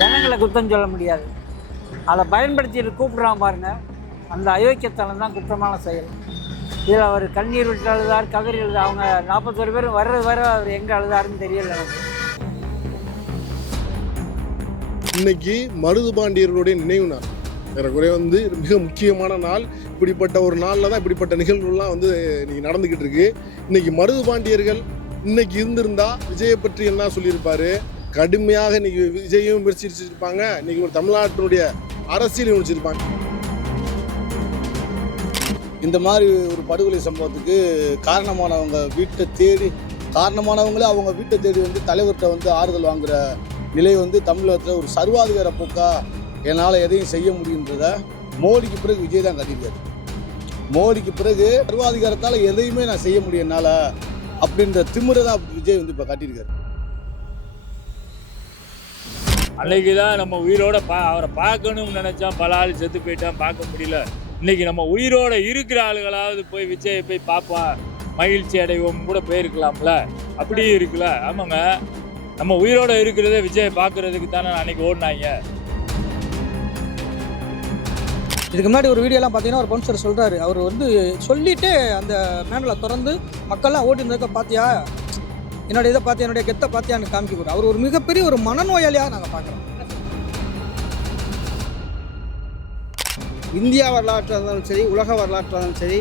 ஜனங்களை குற்றம் சொல்ல முடியாது. அதை பயன்படுத்திட்டு கூப்பிட்றான் பாருங்க. அந்த அயோக்கியத்தனம் தான் குற்றமான செயல். இதில் அவர் கண்ணீர் விட்டு அழுதார் கதறி எழுது அவங்க நாற்பத்தொரு பேர் வர்றது வர அவர் எங்கே அழுதாருன்னு தெரியல எனக்கு இன்னைக்கு மருது பாண்டியர்களுடைய நினைவு நாள். ஏறக்குறைய வந்து மிக முக்கியமான நாள். இப்படிப்பட்ட ஒரு நாளில் தான் இப்படிப்பட்ட நிகழ்வுகள்லாம் வந்து இன்னைக்கு நடந்துக்கிட்டு இருக்கு. இன்னைக்கு மருது பாண்டியர்கள் இன்னைக்கு இருந்திருந்தா விஜயை பற்றி என்ன சொல்லியிருப்பாரு? கடுமையாக இன்னைக்கு விஜயும் விமர்சிச்சிருப்பாங்க. இன்னைக்கு ஒரு தமிழ்நாட்டினுடைய அரசியல் விமர்சிச்சிருப்பாங்க. இந்த மாதிரி ஒரு படுகொலை சம்பவத்துக்கு காரணமானவங்க வீட்டை தேடி காரணமானவங்களே அவங்க வீட்டை தேடி வந்து தலைவர்கிட்ட வந்து ஆறுதல் வாங்குற நிலை வந்து தமிழகத்தில் ஒரு சர்வாதிகார போக்கா என்னால் எதையும் செய்ய முடியுன்றத மோடிக்கு பிறகு விஜய் தான் கட்டியிருக்காரு. மோடிக்கு பிறகு சர்வாதிகாரத்தால் எதையுமே நான் செய்ய முடியும் என்னால் அப்படின்ற திமுறை தான் விஜய் வந்து இப்போ காட்டியிருக்காரு. அன்னைக்கு தான் நம்ம உயிரோட பா அவரை பார்க்கணும்னு நினச்சா பல ஆள் செத்து போயிட்டான் பார்க்க முடியல. இன்னைக்கு நம்ம உயிரோட இருக்கிற ஆளுகளாவது போய் விஜயை போய் பார்ப்போம் மகிழ்ச்சி அடைவோம் கூட போயிருக்கலாம்ல. அப்படியே இருக்குல்ல. ஆமாங்க. நம்ம உயிரோட இருக்கிறதே விஜயை பார்க்கறதுக்கு தானே அன்னைக்கு ஓடினாங்க. இதுக்கு முன்னாடி ஒரு வீடியோலாம் பார்த்தீங்கன்னா ஒரு பவுன்சர் சொல்கிறாரு அவர் வந்து சொல்லிட்டு அந்த மேனலை திறந்து மக்கள்லாம் ஓடி இருந்ததுக்க பார்த்தியா? என்னோட இதை பார்த்து என்னுடைய கெத்தை பார்த்து காமிக்க போகிறார் அவர் ஒரு மிகப்பெரிய ஒரு மனநோயாளியாக நாங்கள் பார்க்குறோம். இந்தியா வரலாற்றாக இருந்தாலும் சரி உலக வரலாற்றாக இருந்தாலும் சரி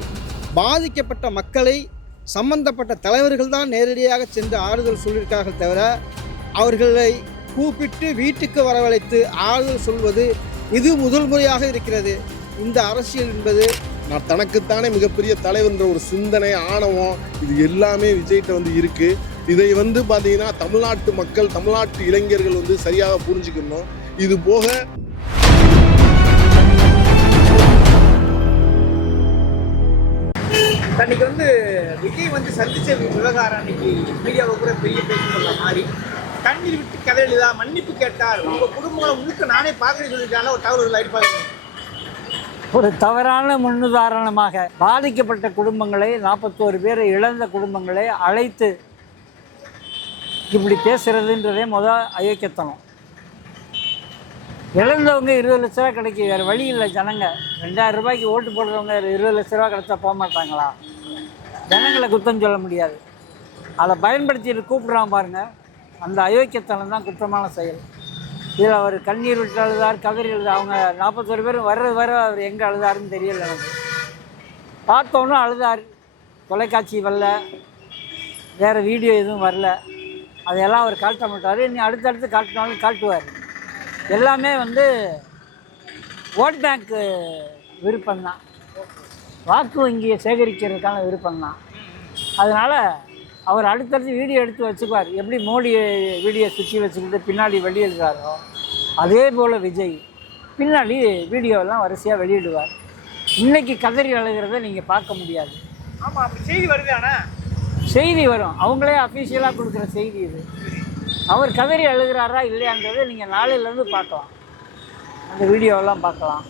பாதிக்கப்பட்ட மக்களை சம்பந்தப்பட்ட தலைவர்கள் தான் நேரடியாக சென்று ஆறுதல் சொல்லியிருக்கார்கள் தவிர அவர்களை கூப்பிட்டு வீட்டுக்கு வரவழைத்து ஆறுதல் சொல்வது இது முதல் முறையாக இருக்கிறது. இந்த அரசியல் என்பது நான் தனக்குத்தானே மிகப்பெரிய தலைவர்ன்ற ஒரு சிந்தனை ஆணவம் இது எல்லாமே விஜய்கிட்ட வந்து இருக்குது இதை வந்து பார்த்தீங்கன்னா தமிழ்நாட்டு மக்கள் தமிழ்நாட்டு இளைஞர்கள் வந்து சரியாக புரிஞ்சுக்கணும். இது போக அன்னைக்கு வந்து விஜய் வந்து சந்திச்ச விவகாரம் அன்னைக்கு மீடியாவை கூட பெரிய சொல்ல மாதிரி. கண்ணீர் விட்டு கதறிதா மன்னிப்பு கேட்டார். உங்க குடும்பங்களை முழுக்க நானே பார்க்கறேன்னு சொல்லிட்டால ஒரு தகவல் அடிப்பாங்க ஒரு தவறான முன்னுதாரணமாக பாதிக்கப்பட்ட குடும்பங்களை நாற்பத்தோரு பேரை இழந்த குடும்பங்களை அழைத்து இப்படி பேசுறதுன்றதே முத அயோக்கியத்தனம். இழந்தவங்க இருபது லட்ச ரூபா கிடைக்கும் வேறு வழி இல்லை ஜனங்க. ரெண்டாயிரம் ரூபாய்க்கு ஓட்டு போடுறவங்க இருபது லட்ச ரூபா கிடைச்சா போக மாட்டாங்களா? ஜனங்களை குத்தம் சொல்ல முடியாது. அதை பயன்படுத்திட்டு கூப்பிடுறான் பாருங்க. அந்த அயோக்கியத்தனம் தான் குற்றமான செயல். இதில் அவர் கண்ணீர் விட்டு அழுதார் கதறி எழுதார் அவங்க நாற்பத்தொரு பேரும் வர்றது வர அவர் எங்கே அழுதாருன்னு தெரியல எனக்கு. பார்த்தோன்னா அழுதார். தொலைக்காட்சி வரல. வேறு வீடியோ எதுவும் வரல. அதையெல்லாம் அவர் காட்ட மாட்டார். இனி அடுத்தடுத்து காட்டினாலும் காட்டுவார். எல்லாமே வந்து ஓட் பேங்க்கு விருப்பம்தான். வாக்கு வங்கியை சேகரிக்கிறதுக்கான விருப்பம்தான். அதனால் அவர் அடுத்தடுத்து வீடியோ எடுத்து வச்சுக்குவார். எப்படி மோடி வீடியோ சுற்றி வச்சுக்கிட்டு பின்னாடி வெளியிடுறாரோ அதே போல் விஜய் பின்னாடி வீடியோவெல்லாம் வரிசையாக வெளியிடுவார். இன்றைக்கி கதறி அழுகிறத நீங்கள் பார்க்க முடியாது. ஆமாம் அப்படி செய்தி வருது ஆனால் செய்தி வரும். அவங்களே அஃபீஷியலாக கொடுக்குற செய்தி இது. அவர் கதறி அழுகிறாரா இல்லையான்றதை நீங்கள் நாளையிலேருந்து பார்க்கலாம். அந்த வீடியோவெல்லாம் பார்க்கலாம்.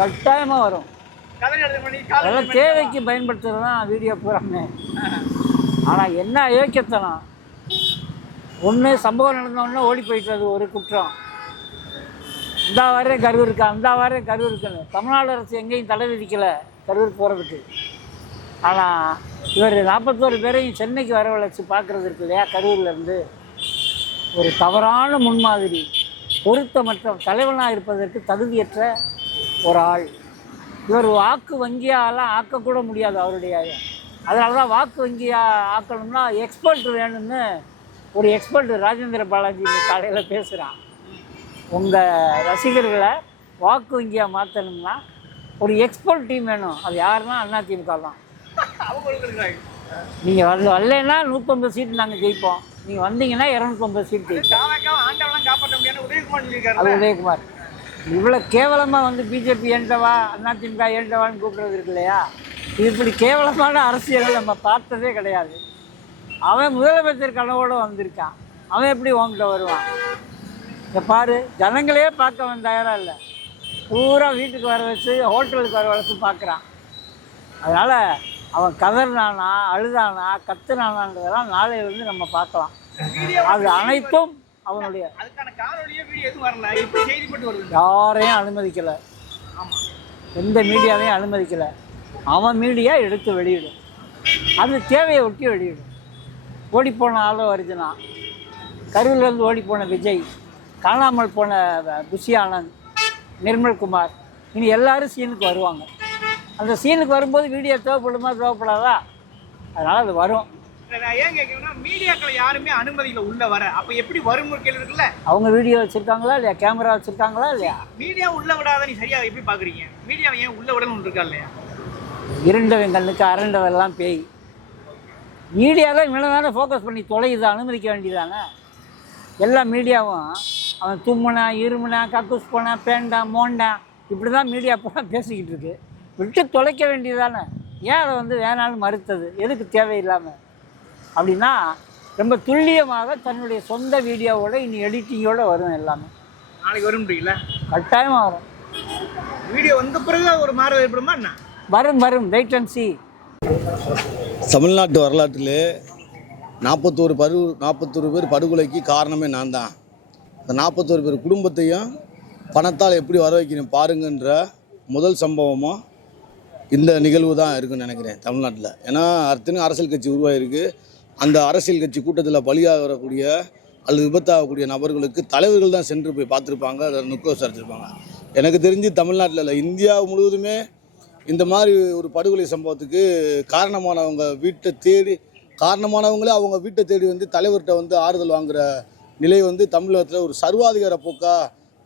கட்டாயமாக வரும். அதெல்லாம் தேவைக்கு பயன்படுத்துறது தான் வீடியோ பூராமே ஆனால் என்ன அயோக்கியத்தனம். ஒன்று சம்பவம் நடந்த உடனே ஓடி போயிட்டது ஒரு குற்றம். இந்த வாரம் கரூர் இருக்கா அந்த வாரம் கரூர் இருக்குன்னு தமிழ்நாடு அரசு எங்கேயும் தடை விதிக்கலை கரூர் போகிறதுக்கு ஆனால் இவர் நாற்பத்தோரு பேரையும் சென்னைக்கு வரவழைச்சு பார்க்குறது இருக்கு இல்லையா? கரூர்லேருந்து ஒரு தவறான முன்மாதிரி பொருத்தமற்ற தலைவனாக இருப்பதற்கு தகுதியற்ற ஒரு ஆள். இவர் வாக்கு வங்கியாலாம் ஆக்கக்கூட முடியாது அவருடைய. அதனால தான் வாக்கு வங்கியாக ஆக்கணும்னா எக்ஸ்பர்ட் வேணும்னு ஒரு எக்ஸ்பர்ட் ராஜேந்திர பாலாஜி காலையில் பேசுகிறான் உங்கள் ரசிகர்களை வாக்கு வங்கியாக மாற்றணும்னா ஒரு எக்ஸ்பர்ட் டீம் வேணும். அது யாருன்னா அதிமுக தான் நீங்கள் வரல வரலைன்னா நூற்றம்பது சீட்டு நாங்கள் ஜெயிப்போம். நீங்கள் வந்தீங்கன்னா இரநூத்தம்பது சீட் ஜெயிப்போம். உதயகுமார் அது சொல்லியிருக்காரு உதயகுமார் இவ்வளோ கேவலமாக வந்து பிஜேபி ஏண்டவா அதிமுக ஏண்டவான்னு கூப்பிடுறது இருக்கு இல்லையா? இப்படி கேவலமான அரசியல் நம்ம பார்த்ததே கிடையாது. அவன் முதலமைச்சர் கனவோடு வந்திருக்கான். அவன் எப்படி உங்ககிட்ட வருவான்? இங்க பாரு ஜனங்களே பார்க்க அவன் தயாராக இல்லை. பூரா வீட்டுக்கு வர வச்சு ஹோட்டலுக்கு வர வச்சு பார்க்குறான். அதனால் அவன் கதறினானா அழுதானா கத்துனானான்றதெல்லாம் நாளையிலிருந்து நம்ம பார்க்கலாம். அது அனைத்தும் அவனுடைய யாரையும் அனுமதிக்கலை. எந்த மீடியாவையும் அனுமதிக்கலை. அவன் மீடியா எடுத்து வெளியிடும். அது தேவையை ஒட்டி வெளியிடும். ஓடிப்போன ஆளோ அர்ஜுனா. கரூர்லேருந்து ஓடிப்போன விஜய். காணாமல் போன புஷி ஆனந்த் நிர்மல்குமார் இனி எல்லாரும் சீனுக்கு வருவாங்க. அந்த சீனுக்கு வரும்போது வீடியோ தேவைப்படுமா தேவைப்படாதா? அதனால் அது வரும். நான் ஏன் கேட்கிறேன்னா மீடியாக்களை யாருமே அனுமதியில உள்ள வர. அப்ப எப்படி வரும்னு கேள்வி இருக்குல்ல? அவங்க வீடியோ வச்சுருக்காங்களா இல்லையா? கேமரா வச்சுருக்காங்களா இல்லையா? மீடியா உள்ள விடாத நீ சரியா எப்படி பாக்குறீங்க? மீடியாவை ஏன் உள்ள விடணும் இருக்கா இல்லையா? இருண்டவன் கண்ணுக்கு அரண்டவெல்லாம் பேய். மீடியாவில் இவனை தானே ஃபோக்கஸ் பண்ணி தொலையுது அனுமதிக்க வேண்டியதானே எல்லா மீடியாவும் அவன் தும்முனா இருமுனா கக்கூஸ் போனா பேண்டா மோண்டா இப்படி தான் மீடியா பூரா பேசிக்கிட்டு இருக்கு. விட்டு தொலைக்க வேண்டியதானே ஏன் அதை வந்து வேணாலும் மறுத்தது? எதுக்கு தேவையில்லாமல் அப்படின்னா ரொம்ப துல்லியமாக தன்னுடைய சொந்த வீடியோவோட இனி எடிட்டிங்கோட வரும் எல்லாமே. நாளைக்கு வரும்ன்றீங்களா கட்டாயமாக வரும். வீடியோ வந்த பிறகு ஒரு மாறுதல் ஏற்படுமா என்ன? வரும் வரும். வெயிட் அண்ட் சி தமிழ்நாட்டு வரலாற்றிலே நாற்பத்தோரு படு நாற்பத்தோரு பேர் படுகொலைக்கு காரணமே நான் தான். அந்த நாற்பத்தோரு பேர் குடும்பத்தையும் பணத்தால் எப்படி வர வைக்கணும் பாருங்கன்ற முதல் சம்பவமாக இந்த நிகழ்வு தான் இருக்குன்னு நினைக்கிறேன் தமிழ்நாட்டில். ஏன்னா அத்தனை அரசியல் கட்சி உருவாயிருக்கு. அந்த அரசியல் கட்சி கூட்டத்தில் பலியாகக்கூடிய அல்லது விபத்தாகக்கூடிய நபர்களுக்கு தலைவர்கள் தான் சென்று போய் பார்த்துருப்பாங்க அதை நுக்க விசாரிச்சிருப்பாங்க எனக்கு தெரிஞ்சு தமிழ்நாட்டில் இல்லை இந்தியா முழுவதுமே இந்த மாதிரி ஒரு படுகொலை சம்பவத்துக்கு காரணமானவங்க வீட்டை தேடி காரணமானவங்களே அவங்க வீட்டை தேடி வந்து தலைவர்கிட்ட வந்து ஆறுதல் வாங்குற நிலை வந்து தமிழகத்தில் ஒரு சர்வாதிகார போக்கா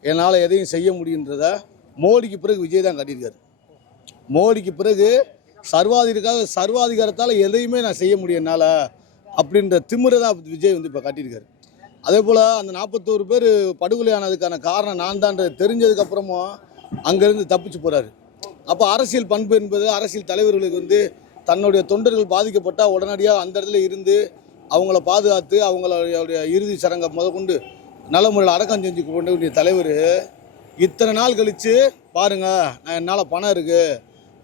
என்னால் எதையும் செய்ய முடியுன்றத மோடிக்கு பிறகு விஜய் தான் காட்டியிருக்காரு. மோடிக்கு பிறகு சர்வாதிகார சர்வாதிகாரத்தால் எதையுமே நான் செய்ய முடியும் என்னால் அப்படின்ற திமிரை தான் விஜய் வந்து இப்போ காட்டியிருக்காரு. அதே போல் அந்த நாற்பத்தோரு பேர் படுகொலையானதுக்கான காரணம் நான் தான்றது தெரிஞ்சதுக்கப்புறமும் அங்கேருந்து தப்பிச்சு போகிறாரு அப்போ அரசியல் பண்பு என்பது அரசியல் தலைவர்களுக்கு வந்து தன்னுடைய தொண்டர்கள் பாதிக்கப்பட்டால் உடனடியாக அந்த இடத்துல இருந்து அவங்கள பாதுகாத்து அவங்களுடைய இறுதி சடங்கை முதற்கொண்டு நல்ல முறையில் அடக்கம் செஞ்சு கொண்ட வேண்டிய தலைவர் இத்தனை நாள் கழித்து பாருங்க நான் என்னால் பணம் இருக்குது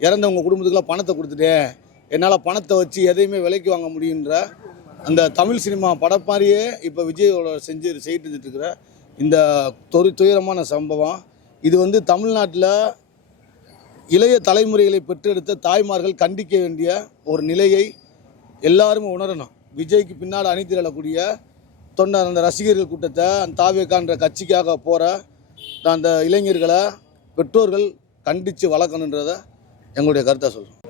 இறந்தவங்க குடும்பத்துக்குலாம் பணத்தை கொடுத்துட்டேன் என்னால் பணத்தை வச்சு எதையுமே விலைக்கு வாங்க முடியுன்ற அந்த தமிழ் சினிமா படம் மாதிரியே இப்போ விஜயோட செஞ்சு செய்துட்டு இருக்கிற இந்த தொரு துயரமான சம்பவம். இது வந்து தமிழ்நாட்டில் இளைய தலைமுறைகளை பெற்றெடுத்த தாய்மார்கள் கண்டிக்க வேண்டிய ஒரு நிலையை எல்லாரும் உணரணும். விஜய்க்கு பின்னால் அணிதிரளக்கூடிய தொண்டர் அந்த ரசிகர்கள் கூட்டத்தை அந்த தாவேக்கான்ற கட்சிக்காக போகிற அந்த இளைஞர்களை பெற்றோர்கள் கண்டித்து வளர்க்கணுன்றதை எங்களுடைய கருத்தை சொல்கிறோம்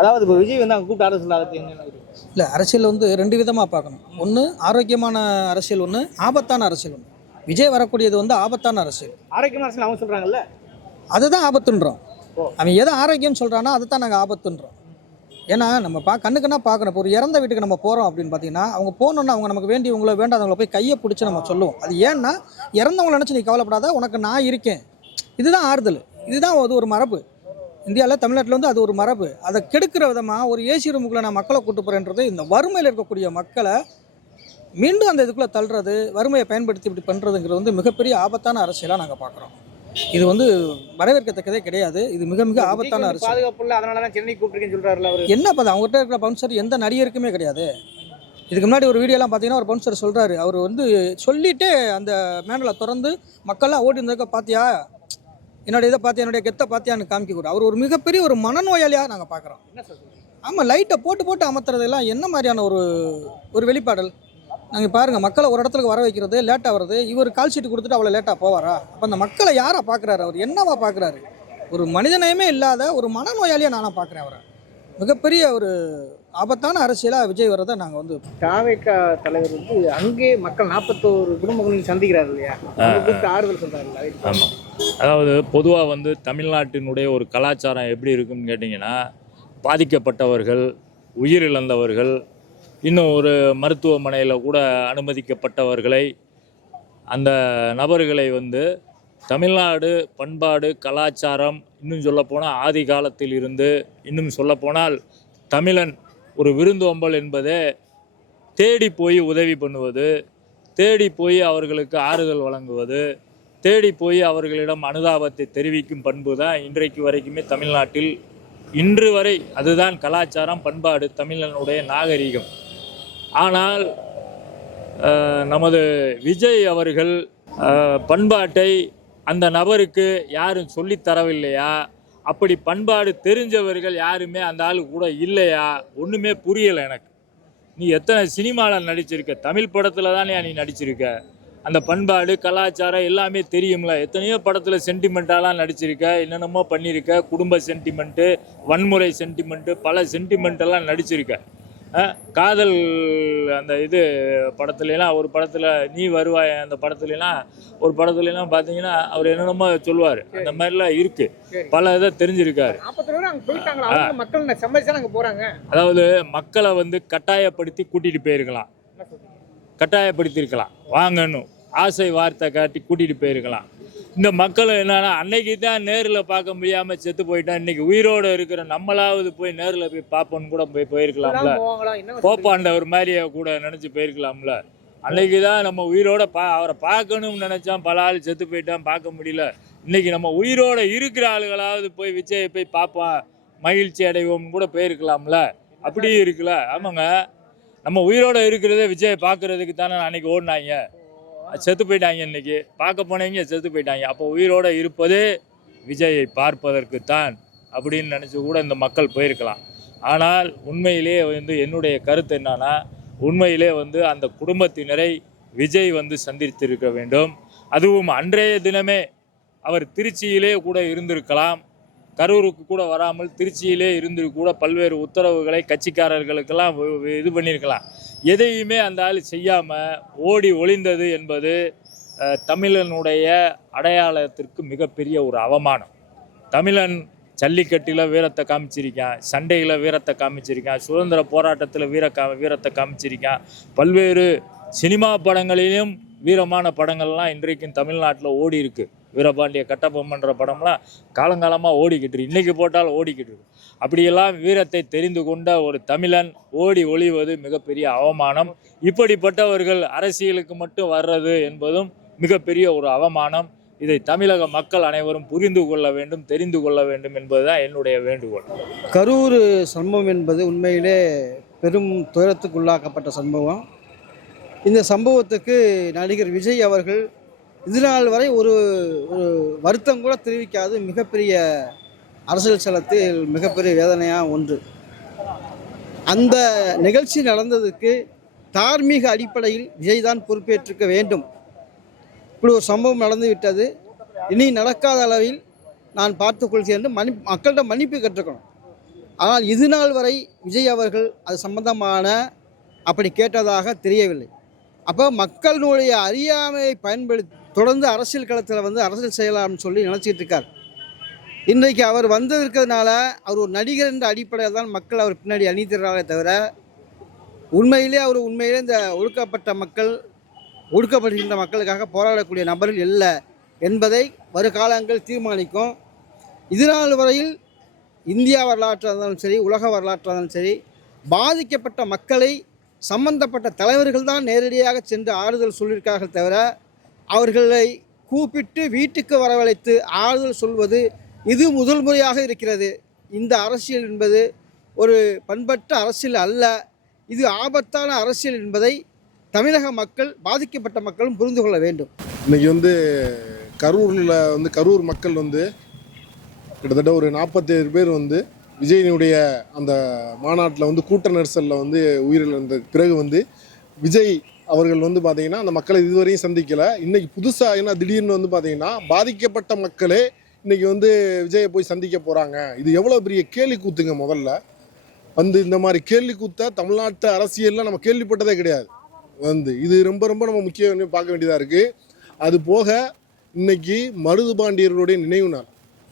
அதாவது இப்போ விஜய் வந்து அங்க கூப்பிட்டு என்ன இல்லை அரசியல் வந்து ரெண்டு விதமாக பார்க்கணும். ஒன்று ஆரோக்கியமான அரசியல் ஒன்று ஆபத்தான அரசியல் ஒன்று விஜய் வரக்கூடியது வந்து ஆபத்தான அரசியல். ஆரோக்கியமா அரசியல் அவங்க சொல்றாங்கல்ல? அதுதான் ஆபத்துன்றோம். அவன் எதை ஆரோக்கியம்னு சொல்கிறானோ அதை தான் நாங்கள் ஆபத்துன்றோம். ஏன்னா நம்ம பா கண்ணுக்குன்னா பார்க்கணும். இப்போ ஒரு இறந்த வீட்டுக்கு நம்ம போகிறோம் அப்படின்னு பார்த்தீங்கன்னா அவங்க போகணுன்னா அவங்க நமக்கு வேண்டியவங்கள வேண்டாதவங்கள போய் கையை பிடிச்சி நம்ம சொல்லுவோம். அது ஏன்னா இறந்தவங்கள நினச்சி நீ கவலைப்படாத உனக்கு நான் இருக்கேன். இதுதான் ஆறுதல். இதுதான் அது ஒரு மரபு. இந்தியாவில் தமிழ்நாட்டில் வந்து அது ஒரு மரபு. அதை கெடுக்கிற விதமாக ஒரு ஏசி ரூமுக்குள்ளே நான் மக்களை கூட்டு போகிறேன்றது இந்த வறுமையில் இருக்கக்கூடிய மக்களை மீண்டும் அந்த இதுக்குள்ளே தள்ளுறது வறுமையை பயன்படுத்தி இப்படி பண்ணுறதுங்கிறது வந்து மிகப்பெரிய ஆபத்தான அரசியலாக நாங்கள் பார்க்குறோம் இது வந்து வரவேற்கத்தக்கதே கிடையாது. இது மிக மிக ஆபத்தான அரசியல். பாதுகாப்பு இல்ல அதனால தான் சென்னை கூப்பிட்டுருக்கேன்னு சொல்றாருல அவரு. என்ன பார்த்தா அவங்ககிட்ட இருக்கிற பவுன்சர் எந்த நடிகருக்குமே கிடையாது. இதுக்கு முன்னாடி ஒரு வீடியோலாம் பார்த்தீங்கன்னா ஒரு பவுன்சர் சொல்கிறாரு அவர் வந்து சொல்லிட்டே அந்த மேனலை திறந்து மக்கள்லாம் ஓடி இருந்ததுக்க பார்த்தியா என்னோட இதை பார்த்தியா என்னுடைய கெத்தை பார்த்தியான்னு காமிக்க கூட அவர் ஒரு மிகப்பெரிய ஒரு மனநோயாளியாக நாங்கள் பார்க்குறோம். ஆமாம் லைட்டை போட்டு போட்டு அமர்த்துறதெல்லாம் என்ன மாதிரியான ஒரு ஒரு வெளிப்பாடல்? நாங்கள் பாருங்கள் மக்களை ஒரு இடத்துக்கு வர வைக்கிறது லேட்டாக வருது இவர் கால் ஷீட் கொடுத்துட்டு அவ்வளோ லேட்டாக போவாரா? அப்போ அந்த மக்களை யாரை பார்க்குறாரு? அவர் என்னவா பார்க்குறாரு? ஒரு மனிதநேயமே இல்லாத ஒரு மனநோயாளியாக நானாக பார்க்குறேன் அவரை. மிகப்பெரிய ஒரு ஆபத்தான அரசியலாக விஜய் வரதை நாங்கள் வந்து தாவேக்கா தலைவர் வந்து அங்கே மக்கள் நாற்பத்தோரு குடும்பங்களையும் சந்திக்கிறாரு இல்லையா? ஆறுதல் அதுக்கு ஆமாம் அதாவது பொதுவாக வந்து தமிழ்நாட்டினுடைய ஒரு கலாச்சாரம் எப்படி இருக்குன்னு கேட்டிங்கன்னா பாதிக்கப்பட்டவர்கள் உயிரிழந்தவர்கள் இன்னும் ஒரு மருத்துவமனையில் கூட அனுமதிக்கப்பட்டவர்களை அந்த நபர்களை வந்து தமிழ்நாடு பண்பாடு கலாச்சாரம் இன்னும் சொல்லப்போனால் ஆதி காலத்தில் இருந்து இன்னும் சொல்லப்போனால் தமிழன் ஒரு விருந்தோம்பல் என்பதே தேடி போய் உதவி பண்ணுவது தேடி போய் அவர்களுக்கு ஆறுதல் வழங்குவது தேடி போய் அவர்களிடம் அனுதாபத்தை தெரிவிக்கும் பண்பு தான் இன்றைக்கு வரைக்குமே தமிழ்நாட்டில் இன்று வரை அதுதான் கலாச்சாரம் பண்பாடு தமிழனுடைய நாகரிகம். ஆனால் நமது விஜய் அவர்கள் பண்பாட்டை அந்த நபருக்கு யாரும் சொல்லித் தரவில்லையா? அப்படி பண்பாடு தெரிஞ்சவர்கள் யாருமே அந்த ஆள் கூட இல்லையா? ஒன்றுமே புரியலை எனக்கு. நீ எத்தனை சினிமாவில் நடிச்சிருக்க? தமிழ் படத்தில் தானே நீ நடிச்சிருக்க. அந்த பண்பாடு கலாச்சாரம் எல்லாமே தெரியும்ல. எத்தனையோ படத்தில் சென்டிமெண்ட்டாலாம் நடிச்சிருக்க என்னென்னமோ பண்ணியிருக்க குடும்ப சென்டிமெண்ட்டு வன்முறை சென்டிமெண்ட்டு பல சென்டிமெண்ட்டெல்லாம் நடிச்சிருக்க. காதல் அந்த இது படத்துலலாம் ஒரு படத்தில் நீ வருவாய் அந்த படத்துலலாம் ஒரு படத்துலலாம் பார்த்தீங்கன்னா அவர் என்னென்னமோ சொல்லுவார். அந்த மாதிரிலாம் இருக்குது. பல இதை தெரிஞ்சிருக்காரு. அதாவது மக்களை வந்து கட்டாயப்படுத்தி கூட்டிகிட்டு போயிருக்கலாம். கட்டாயப்படுத்தியிருக்கலாம். வாங்கன்னு ஆசை வார்த்தை காட்டி கூட்டிகிட்டு போயிருக்கலாம். இந்த மக்கள் என்னன்னா அன்னைக்கு தான் நேரில் பார்க்க முடியாமல் செத்து போயிட்டான் இன்னைக்கு உயிரோடு இருக்கிற நம்மளாவது போய் நேரில் போய் பார்ப்போன்னு கூட போய் போயிருக்கலாம்ல. போப்பாண்டவர் மாதிரியே கூட நினச்சி போயிருக்கலாம்ல. அன்னைக்கு தான் நம்ம உயிரோட பா அவரை பார்க்கணும்னு நினச்சான். பல ஆள் செத்து போயிட்டான் பார்க்க முடியல. இன்னைக்கு நம்ம உயிரோட இருக்கிற ஆளுகளாவது போய் விஜயை போய் பார்ப்பான் மகிழ்ச்சி அடைவோம்னு கூட போயிருக்கலாம்ல. அப்படியே இருக்குல்ல. ஆமாங்க. நம்ம உயிரோட இருக்கிறதே விஜயை பார்க்கறதுக்கு தானே அன்னைக்கு ஓடினாங்க. செத்து போயிட்டாங்க இன்னைக்கு. பார்க்க போனவங்க செத்து போயிட்டாங்க. அப்போ உயிரோட இருப்பதே விஜயை பார்ப்பதற்கு தான் அப்படின்னு நினச்சி கூட இந்த மக்கள் போயிருக்கலாம். ஆனால் உண்மையிலேயே வந்து என்னுடைய கருத்து என்னன்னா உண்மையிலே வந்து அந்த குடும்பத்தினரை விஜய் வந்து சந்தித்திருக்க வேண்டும். அதுவும் அன்றைய தினமே அவர் திருச்சியிலே கூட இருந்திருக்கலாம். கரூருக்கு கூட வராமல் திருச்சியிலே இருந்து கூட பல்வேறு உத்தரவுகளை கட்சிக்காரர்களுக்கெல்லாம் இது பண்ணியிருக்கலாம். எதையுமே அந்த ஆள் செய்யாமல் ஓடி ஒளிந்தது என்பது தமிழனுடைய அடையாளத்திற்கு மிகப்பெரிய ஒரு அவமானம். தமிழன் ஜல்லிக்கட்டில் வீரத்தை காமிச்சிருக்கான் சண்டையில் வீரத்தை காமிச்சிருக்கான் சுதந்திர போராட்டத்தில் வீர கா வீரத்தை காமிச்சிருக்கான். பல்வேறு சினிமா படங்களிலும் வீரமான படங்கள்லாம் இன்றைக்கும் தமிழ்நாட்டில் ஓடி இருக்குது வீரபாண்டிய கட்டபொம்மன்ற படம்லாம் காலங்காலமாக ஓடிக்கிட்டு இன்றைக்கி போட்டால் ஓடிக்கிட்டு இருக்கு. அப்படியெல்லாம் வீரத்தை தெரிந்து கொண்ட ஒரு தமிழன் ஓடி ஒளிவது மிகப்பெரிய அவமானம். இப்படிப்பட்டவர்கள் அரசியலுக்கு மட்டும் வர்றது என்பதும் மிகப்பெரிய ஒரு அவமானம். இதை தமிழக மக்கள் அனைவரும் புரிந்து கொள்ள வேண்டும் தெரிந்து கொள்ள வேண்டும் என்பதுதான் என்னுடைய வேண்டுகோள். கரூர் சம்பவம் என்பது உண்மையிலே பெரும் துயரத்துக்குள்ளாக்கப்பட்ட சம்பவம் இந்த சம்பவத்துக்கு நடிகர் விஜய் அவர்கள் இது நாள் வரை ஒரு ஒரு வருத்தம் கூட தெரிவிக்காது. மிகப்பெரிய அரசியல் சலத்தில் மிகப்பெரிய வேதனையாக ஒன்று. அந்த நிகழ்ச்சி நடந்ததுக்கு தார்மீக அடிப்படையில் விஜய் தான் பொறுப்பேற்றிருக்க வேண்டும். இப்படி ஒரு சம்பவம் நடந்து விட்டது இனி நடக்காத அளவில் நான் பார்த்துக்கொள்கிறேன் என்று மன்னி மக்கள்கிட்ட மன்னிப்பு கற்றுக்கணும் ஆனால் இது நாள் வரை விஜய் அவர்கள் அது சம்பந்தமான அப்படி கேட்டதாக தெரியவில்லை. அப்போ மக்களினுடைய அறியாமையை பயன்படுத்தி தொடர்ந்து அரசியல் களத்தில் வந்து அரசியல் செய்யலாம்னு சொல்லி நினச்சிட்டு இருக்கார். இன்றைக்கு அவர் வந்திருக்கிறதுனால அவர் ஒரு நடிகர் என்ற அடிப்படையில் தான் மக்கள் அவர் பின்னாடி அணிதிறாரே தவிர உண்மையிலே அவர் உண்மையிலே இந்த ஒடுக்கப்பட்ட மக்கள் ஒடுக்கப்படுகின்ற மக்களுக்காக போராடக்கூடிய நபர்கள் இல்லை என்பதை வருகாலங்கள் தீர்மானிக்கும். இதனால் வரையில் இந்தியா வரலாற்றாக இருந்தாலும் சரி உலக வரலாற்றாக இருந்தாலும் சரி பாதிக்கப்பட்ட மக்களை சம்பந்தப்பட்ட தலைவர்கள் தான் நேரடியாக சென்று ஆறுதல் சொல்லியிருக்கார்கள் தவிர அவர்களை கூப்பிட்டு வீட்டுக்கு வரவழைத்து ஆறுதல் சொல்வது இது முதல் முறையாக இருக்கிறது. இந்த அரசியல் என்பது ஒரு பண்பட்ட அரசியல் அல்ல. இது ஆபத்தான அரசியல் என்பதை தமிழக மக்கள் பாதிக்கப்பட்ட மக்களும் புரிந்து கொள்ள வேண்டும். இன்னைக்கு வந்து கரூரில் வந்து கரூர் மக்கள் வந்து கிட்டத்தட்ட ஒரு நாற்பத்தேழு பேர் வந்து விஜயினுடைய அந்த மாநாட்டில் வந்து கூட்ட நெரிசலில் வந்து உயிரிழந்த பிறகு வந்து விஜய் அவர்கள் வந்து பார்த்தீங்கன்னா அந்த மக்களை இதுவரையும் சந்திக்கலை. இன்னைக்கு புதுசாக என்ன திடீர்னு வந்து பார்த்தீங்கன்னா பாதிக்கப்பட்ட மக்களே இன்னைக்கு வந்து விஜயை போய் சந்திக்க போகிறாங்க இது எவ்வளோ பெரிய கேலி கூத்துங்க முதல்ல. வந்து இந்த மாதிரி கேள்வி கூத்த தமிழ்நாட்டு அரசியலில் நம்ம கேள்விப்பட்டதே கிடையாது. வந்து இது ரொம்ப ரொம்ப நம்ம முக்கியம் பார்க்க வேண்டியதாக இருக்குது அது போக இன்னைக்கு மருது பாண்டியர்களுடைய நினைவு நாள்.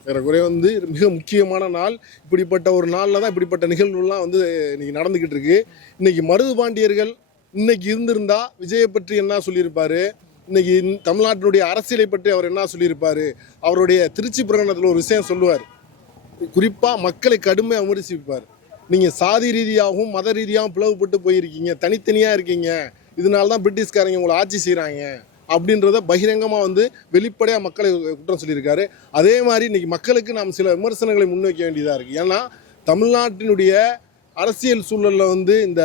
ஏறக்குறைய வந்து மிக முக்கியமான நாள். இப்படிப்பட்ட ஒரு நாளில் தான் இப்படிப்பட்ட நிகழ்வுலாம் வந்து இன்னைக்கு நடந்துக்கிட்டு இருக்கு. இன்னைக்கு மருது பாண்டியர்கள் இன்னைக்கு இருந்திருந்தா விஜயை பற்றி என்ன சொல்லியிருப்பாரு? இன்னைக்கு தமிழ்நாட்டினுடைய அரசியலை பற்றி அவர் என்ன சொல்லியிருப்பாரு? அவருடைய திருச்சி பிரகடனத்தில் ஒரு விஷயம் சொல்லுவார். குறிப்பாக மக்களை கடுமையாக விமர்சிப்பார். நீங்கள் சாதி ரீதியாகவும் மத ரீதியாகவும் பிளவுபட்டு போயிருக்கீங்க. தனித்தனியாக இருக்கீங்க. இதனால தான் பிரிட்டிஷ்காரங்க உங்களை ஆட்சி செய்கிறாங்க அப்படின்றத பகிரங்கமாக வந்து வெளிப்படையாக மக்களை குற்றம் சொல்லியிருக்காரு. அதே மாதிரி இன்றைக்கி மக்களுக்கு நாம் சில விமர்சனங்களை முன்வைக்க வேண்டியதாக இருக்குது ஏன்னா தமிழ்நாட்டினுடைய அரசியல் சூழலில் வந்து இந்த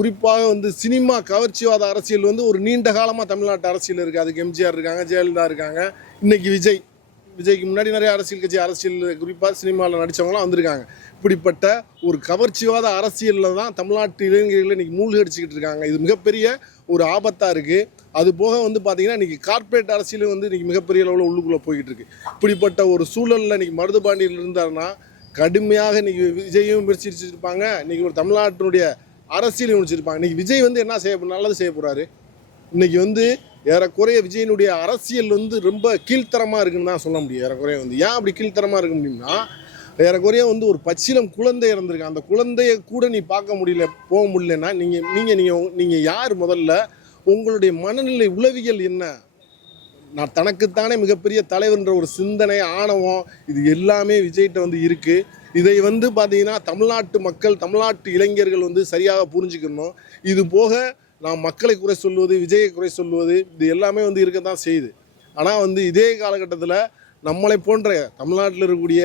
குறிப்பாக வந்து சினிமா கவர்ச்சிவாத அரசியல் வந்து ஒரு நீண்ட காலமாக தமிழ்நாட்டு அரசியல் இருக்குது அதுக்கு எம்ஜிஆர் இருக்காங்க ஜெயலலிதா இருக்காங்க. இன்னைக்கு விஜய் விஜய்க்கு முன்னாடி நிறைய அரசியல் கட்சி அரசியல் குறிப்பாக சினிமாவில் நடித்தவங்களாம் வந்திருக்காங்க. இப்படிப்பட்ட ஒரு கவர்ச்சிவாத அரசியலில் தான் தமிழ்நாட்டு இளைஞர்கள் இன்றைக்கி மூழ்கடிச்சிக்கிட்டு இருக்காங்க. இது மிகப்பெரிய ஒரு ஆபத்தாக இருக்குது அது போக வந்து பார்த்தீங்கன்னா இன்றைக்கி கார்ப்பரேட் அரசியலும் வந்து இன்றைக்கி மிகப்பெரிய அளவில் உள்ளுக்குள்ளே போய்கிட்டு இருக்குது இப்படிப்பட்ட ஒரு சூழலில் இன்றைக்கி மருதுபாண்டியில் இருந்தாருன்னா கடுமையாக இன்றைக்கி விஜயும் இருப்பாங்க இன்றைக்கி ஒரு தமிழ்நாட்டினுடைய அரசியல் விமர்சிச்சிருப்பாங்க இன்றைக்கி விஜய் வந்து என்ன செய்ய நல்லது செய்ய போகிறாரு இன்றைக்கி வந்து ஏறக்குறைய விஜயனுடைய அரசியல் வந்து ரொம்ப கீழ்த்தரமாக இருக்குன்னு தான் சொல்ல முடியும். ஏறக்குறைய வந்து ஏன் அப்படி கீழ்த்தரமாக இருக்க முடியும்னா ஏறக்குறைய வந்து ஒரு பச்சிலம் குழந்தை இறந்துருக்கு. அந்த குழந்தைய கூட நீ பார்க்க முடியல போக முடியலன்னா நீங்கள் நீங்கள் நீங்கள் நீங்கள் யார் முதல்ல? உங்களுடைய மனநிலை உளவியல் என்ன? நான் தனக்குத்தானே மிகப்பெரிய தலைவர்ன்ற ஒரு சிந்தனை ஆணவம் இது எல்லாமே விஜய்கிட்ட வந்து இருக்குது இதை வந்து பார்த்தீங்கன்னா தமிழ்நாட்டு மக்கள் தமிழ்நாட்டு இளைஞர்கள் வந்து சரியாக புரிஞ்சுக்கணும். இது போக நாம் மக்களை குறை சொல்வது விஜயை குறை சொல்வது இது எல்லாமே வந்து இருக்க தான் செய்யுது. ஆனால் வந்து இதே காலகட்டத்தில் நம்மளை போன்ற தமிழ்நாட்டில் இருக்கக்கூடிய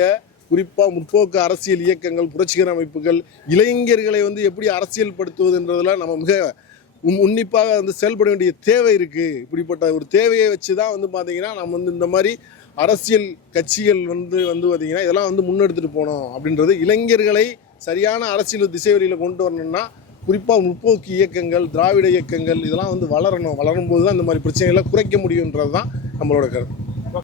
குறிப்பாக முற்போக்கு அரசியல் இயக்கங்கள் புரட்சிகர அமைப்புகள் இளைஞர்களை வந்து எப்படி அரசியல்படுத்துவதுன்றதுல நம்ம மிக உன்- உன்னிப்பாக வந்து செயல்பட வேண்டிய தேவை இருக்குது இப்படிப்பட்ட ஒரு தேவையை வச்சு தான் வந்து பார்த்திங்கன்னா நம்ம வந்து இந்த மாதிரி அரசியல் கட்சிகள் வந்து வந்து பார்த்தீங்கன்னா இதெல்லாம் வந்து முன்னெடுத்துட்டு போகணும் அப்படின்றது இளைஞர்களை சரியான அரசியல் திசை வழியில் கொண்டு வரணும்னா குறிப்பாக முற்போக்கு இயக்கங்கள் திராவிட இயக்கங்கள் இதெல்லாம் வந்து வளரணும். வளரும் போது தான் இந்த மாதிரி பிரச்சனைகளை குறைக்க முடியுன்றது தான் நம்மளோட கருத்து.